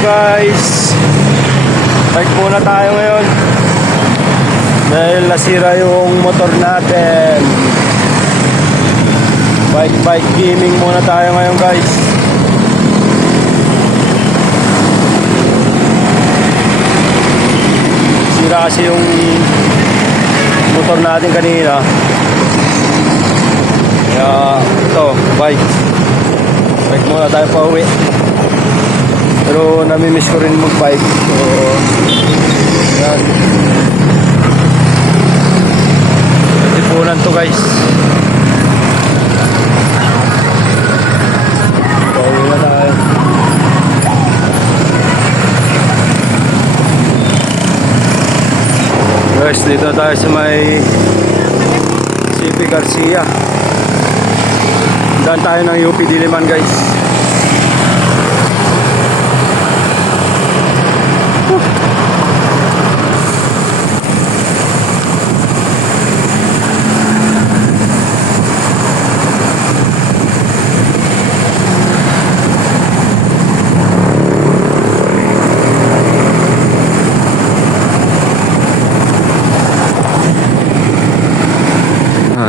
guys. Bike muna tayo ngayon. Dahil nasira yung motor natin. Bike bike gaming muna tayo ngayon guys. Sira kasi yung motor natin kanina. Kaya ito, bike. Bike muna tayo pa uwi. Pero namimiss ko rin mag-bike. So, yan. Tipunan to guys. Guys, dito tayo sa may CP Garcia. Daan tayo ng UP Diliman guys. Ah,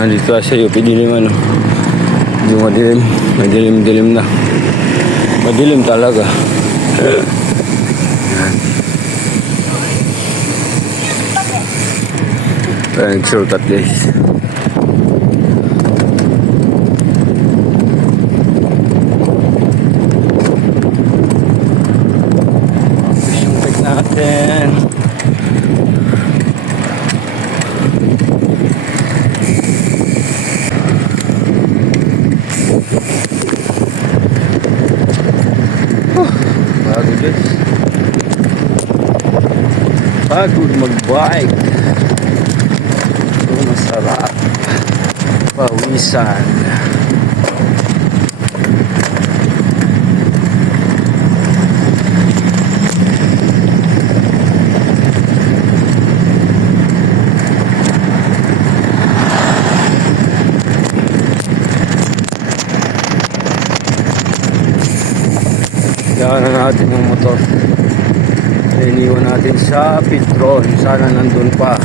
dito sa UP Diliman. Oh. Medyo madilim. Madilim-dilim na. Madilim talaga. Ayan, shortcut guys. Pagod mag-bike. Masarap. Pawisan. Kaya na natin yung motor. Iniwan natin sa Petron. Sana nandun pa.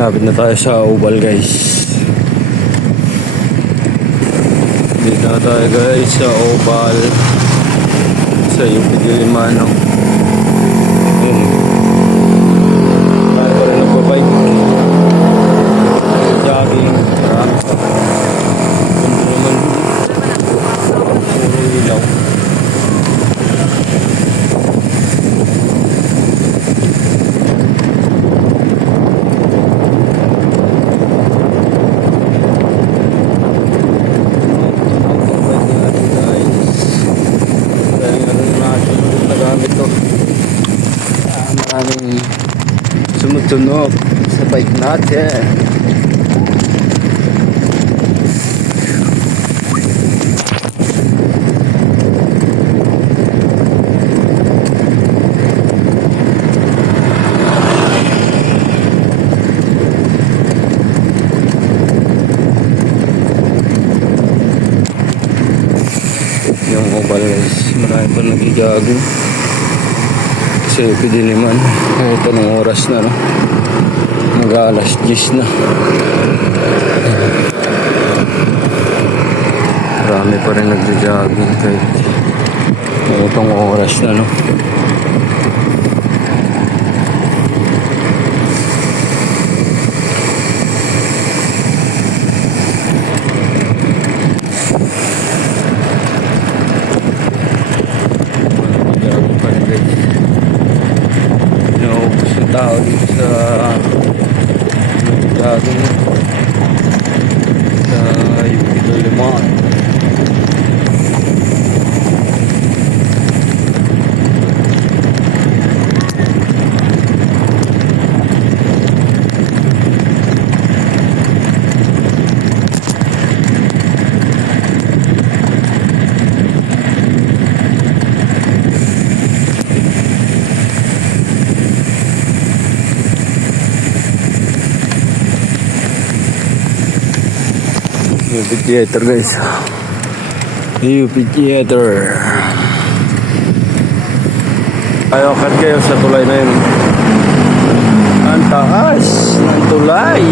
Lapit na tayo sa Oval guys. Dito na tayo guys sa Oval. Sa UP Limano. Ayun. Tayo pa rin nagbabike. Jogging. Marami pa. Ganda naman. Puro ilaw. Maraming sumutunog sa bike natin. Yung oval guys, marami pa nagigagawin sa UP Diliman. Ito ng oras na, no? Mag alas 10 na. Marami pa rin nagja-jogging kahit itong oras na, no? Jogging pa rin guys. Naubos yung sa jogging sa UP Diliman. UP Theater guys. UP Theater. Ayaw kat kayo sa tulay na yun. Ang taas ng tulay.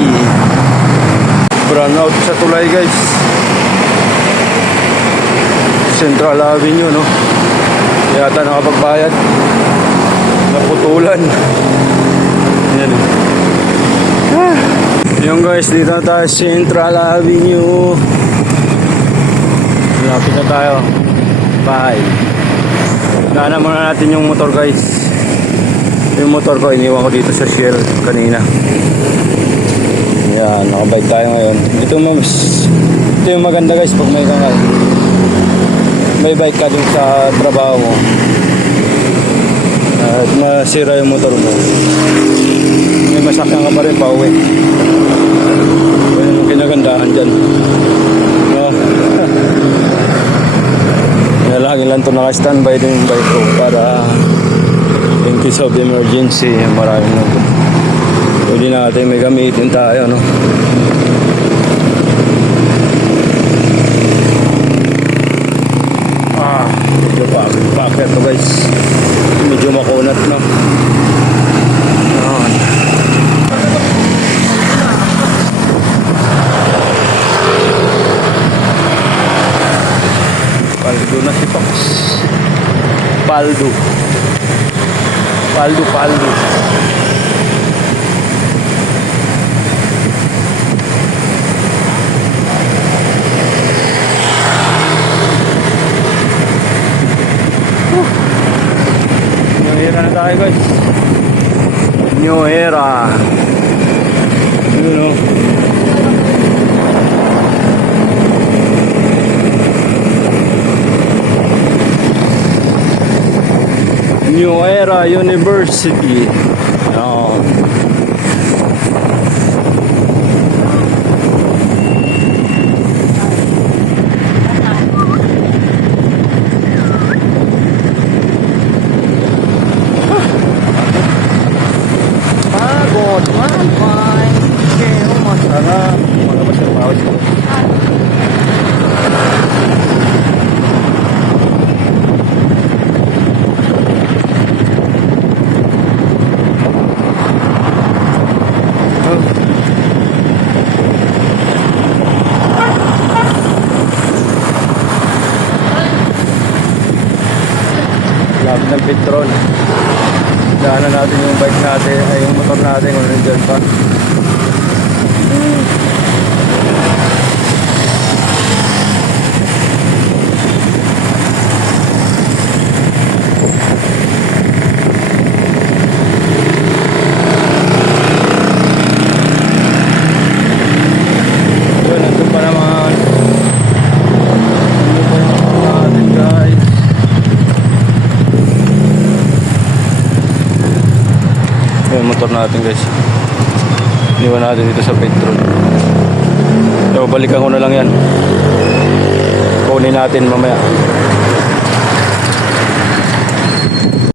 Brown sa tulay guys. Central Avenue no. Yata nakapagbayad. Naputulan. Yan. Ah. Yung guys, dito tayo Central Avenue. Malapit na tayo. Bye. Daanan muna natin yung motor guys. Yung motor ko, iniwan ko dito sa Shell kanina. Yan, nakabike tayo ngayon. Ito mas, ito yung maganda guys pag may kangal. May bike ka dun sa trabaho mo. At masira yung motor mo. May masakyan ka pa rin pa uwi. Yan yung kinagandahan dyan. No? Kaya lagi lang ito naka-standby din yung bike ko para in case of emergency, maraming nag Pwede natin may gamitin tayo, no? Ah, medyo bakit, bakit to guys. Medyo makunat na. Yan. Paldo na si Fox. Paldo. Paldo, paldo. New era na tayo guys. New era. Yun o. New Era University. Petrol. Daanan natin yung bike natin, ay yung motor natin kung nandiyan pa. Yun, nandun pa naman. Nandun pa yung motor natin guys. Yung motor natin guys. Iniwan natin dito sa petrol. So, balikan ko na lang yan. Kunin natin mamaya.